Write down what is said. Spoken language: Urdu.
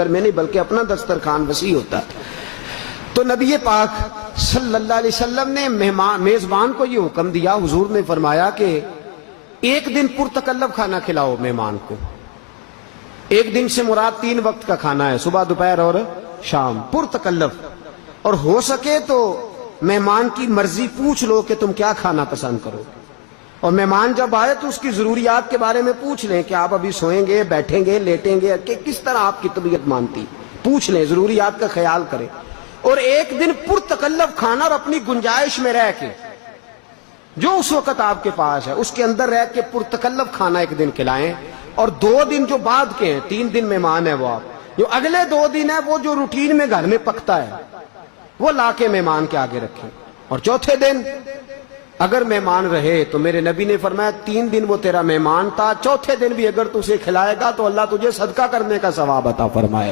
میں نہیں بلکہ اپنا دسترخوان وسیع ہوتا ہے۔ تو نبی پاک صلی اللہ علیہ وسلم نے میزبان کو یہ حکم دیا، حضور نے فرمایا کہ ایک دن پرتکلف کھانا کھلاؤ مہمان کو۔ ایک دن سے مراد 3 وقت کا کھانا ہے، صبح دوپہر اور شام، پرتکلف، اور ہو سکے تو مہمان کی مرضی پوچھ لو کہ تم کیا کھانا پسند کرو، اور مہمان جب آئے تو اس کی ضروریات کے بارے میں پوچھ لیں کہ آپ ابھی سوئیں گے، بیٹھیں گے، لیٹیں گے، کہ کس طرح آپ کی طبیعت مانتی، پوچھ لیں، ضروریات کا خیال کریں۔ اور ایک دن پرتکلف کھانا، اور اپنی گنجائش میں رہ کے جو اس وقت آپ کے پاس ہے اس کے اندر رہ کے پرتکلف کھانا ایک دن کھلائیں، اور 2 دن جو بعد کے ہیں، 3 دن مہمان ہے وہ آپ، جو اگلے 2 دن ہے وہ جو روٹین میں گھر میں پکتا ہے وہ لا کے مہمان کے آگے رکھیں، اور چوتھے دن اگر مہمان رہے تو میرے نبی نے فرمایا 3 دن وہ تیرا مہمان تھا، چوتھے دن بھی اگر تو اسے کھلائے گا تو اللہ تجھے صدقہ کرنے کا ثواب عطا فرمائے۔